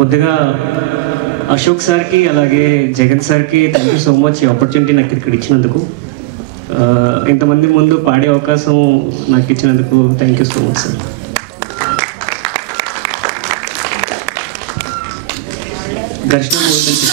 ముందుగా అశోక్ సార్కి అలాగే జగన్ సార్కి థ్యాంక్ యూ సో మచ్ ఈ ఆపర్చునిటీ నాకు ఇక్కడ ఇచ్చినందుకు. ఇంతమంది ముందు పాడే అవకాశం నాకు ఇచ్చినందుకు thank you so much sir. ఘర్షణ మూవీ నుంచి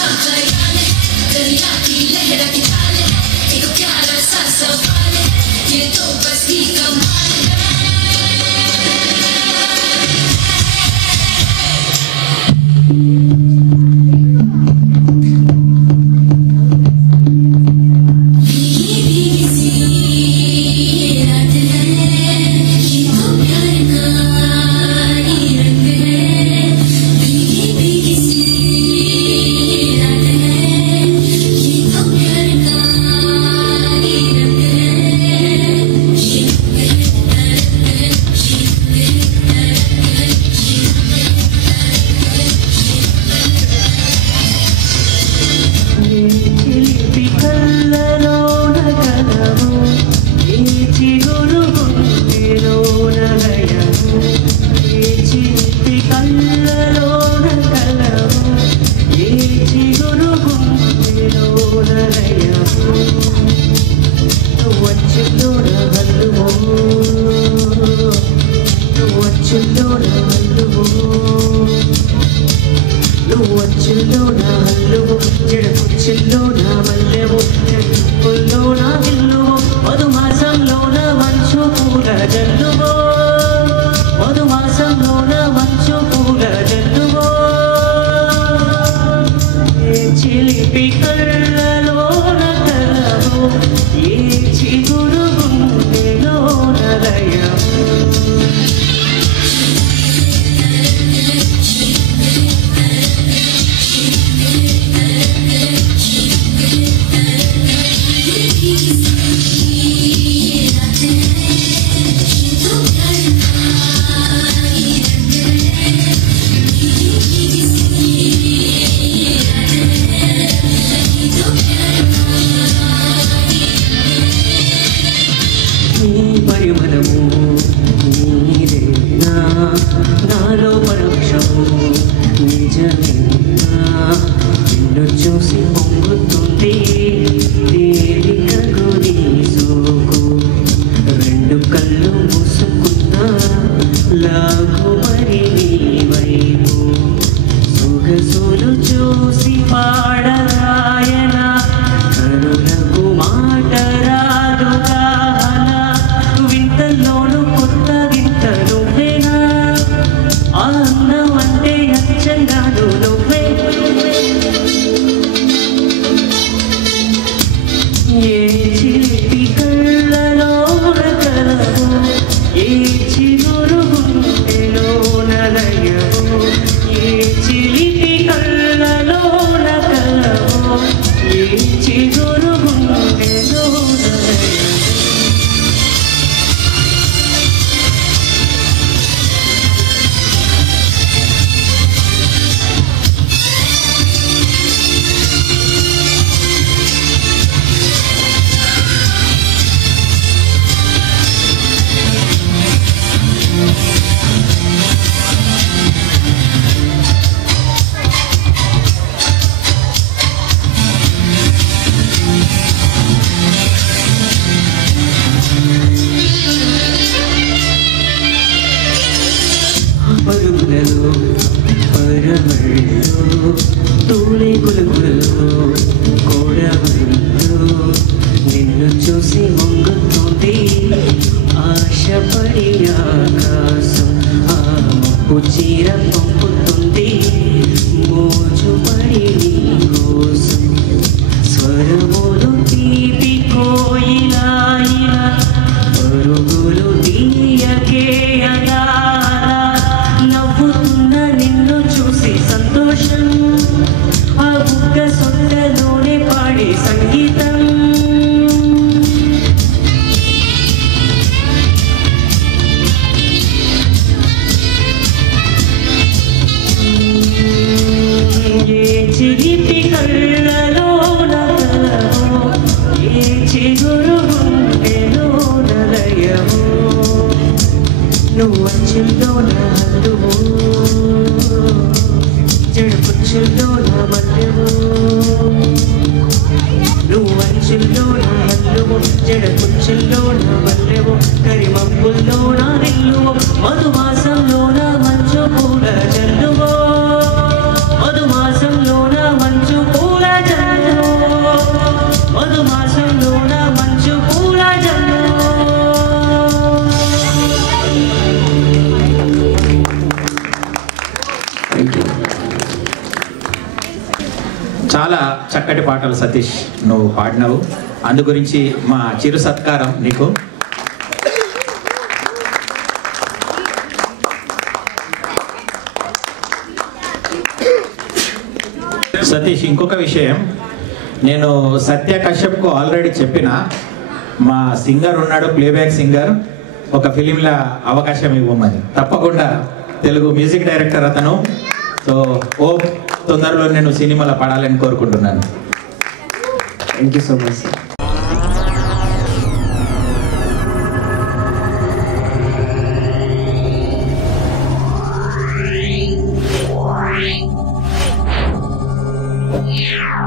అంచుల్లో నా మల్లెవో నువ్వు అంచుల్లో నా మల్లెవో జడ పుచ్చుల్లో నా మల్లెవో కరిమప్పుల్లో నా నిల్లువో మధుమాసంలో నా మంచు పూల జల్లువో మధుమాసంలో నా మంచు పూల జల్లువో మధుమాసంలో నా మంచు పూల జల్లువో. చాలా చక్కటి పాటలు సతీష్ నువ్వు పాడినావు. అందు గురించి మా చిరు సత్కారం నీకు. సతీష్, ఇంకొక విషయం, నేను సత్య కశ్యప్కు ఆల్రెడీ చెప్పిన, మా సింగర్ ఉన్నాడు, ప్లేబ్యాక్ సింగర్, ఒక ఫిలింలో అవకాశం ఇవ్వమని. తప్పకుండా తెలుగు మ్యూజిక్ డైరెక్టర్ అతను. సో తొందరలో నేను సినిమాలో పడాలని కోరుకుంటున్నాను. Thank you so much sir. Yeah.